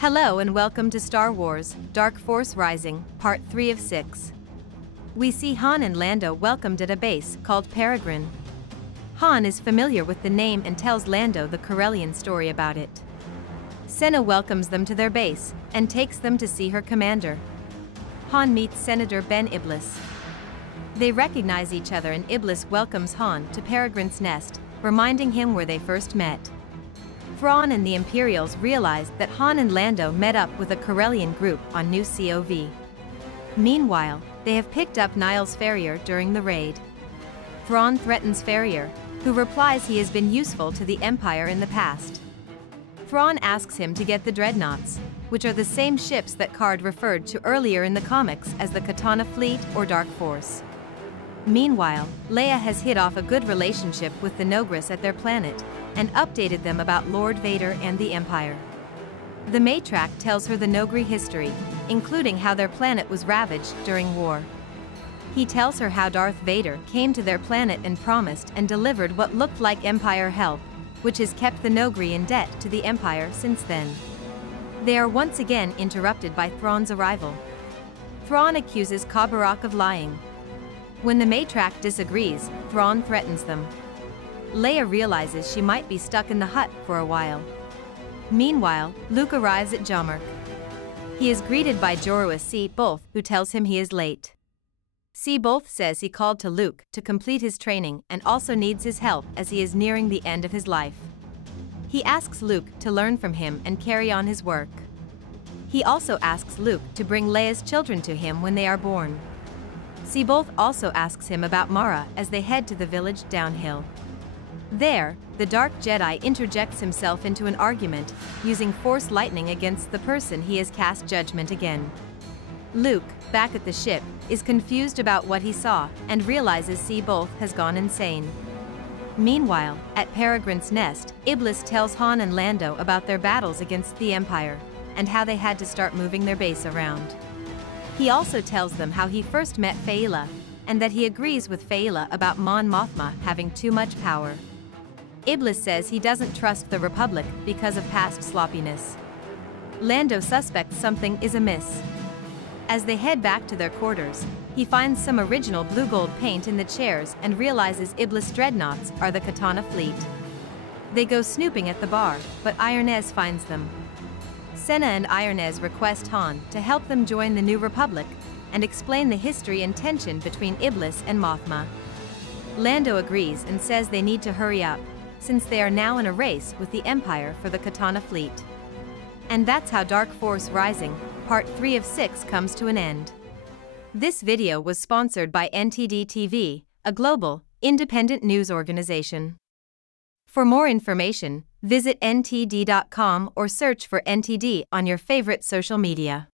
Hello and welcome to Star Wars, Dark Force Rising, Part 3 of 6. We see Han and Lando welcomed at a base called Peregrine. Han is familiar with the name and tells Lando the Corellian story about it. Senna welcomes them to their base and takes them to see her commander. Han meets Senator Ben Iblis. They recognize each other and Iblis welcomes Han to Peregrine's nest, reminding him where they first met. Thrawn and the Imperials realized that Han and Lando met up with a Corellian group on New COV. Meanwhile, they have picked up Niles Ferrier during the raid. Thrawn threatens Ferrier, who replies he has been useful to the Empire in the past. Thrawn asks him to get the dreadnoughts, which are the same ships that Card referred to earlier in the comics as the Katana Fleet or Dark Force. Meanwhile, Leia has hit off a good relationship with the Noghri at their planet, and updated them about Lord Vader and the Empire. The Matriarch tells her the Noghri history, including how their planet was ravaged during war. He tells her how Darth Vader came to their planet and promised and delivered what looked like Empire help, which has kept the Noghri in debt to the Empire since then. They are once again interrupted by Thrawn's arrival. Thrawn accuses Jomark of lying. When the Matriarch disagrees, Thrawn threatens them. Leia realizes she might be stuck in the hut for a while. Meanwhile, Luke arrives at Jomark. He is greeted by Joruus C Boath, who tells him he is late. C Boath says he called to Luke to complete his training and also needs his help as he is nearing the end of his life. He asks Luke to learn from him and carry on his work. He also asks Luke to bring Leia's children to him when they are born. C Boath also asks him about Mara as they head to the village downhill. There, the Dark Jedi interjects himself into an argument, using Force lightning against the person he has cast judgment again. Luke, back at the ship, is confused about what he saw and realizes C Boath has gone insane. Meanwhile, at Peregrine's nest, Iblis tells Han and Lando about their battles against the Empire, and how they had to start moving their base around. He also tells them how he first met Faela, and that he agrees with Faela about Mon Mothma having too much power. Iblis says he doesn't trust the Republic because of past sloppiness. Lando suspects something is amiss. As they head back to their quarters, he finds some original blue-gold paint in the chairs and realizes Iblis dreadnoughts are the Katana Fleet. They go snooping at the bar, but Ironez finds them. Senna and Ironez request Han to help them join the New Republic and explain the history and tension between Iblis and Mothma. Lando agrees and says they need to hurry up, since they are now in a race with the Empire for the Katana Fleet. And that's how Dark Force Rising, Part 3 of 6 comes to an end. This video was sponsored by NTD TV, a global, independent news organization. For more information, visit ntd.com or search for NTD on your favorite social media.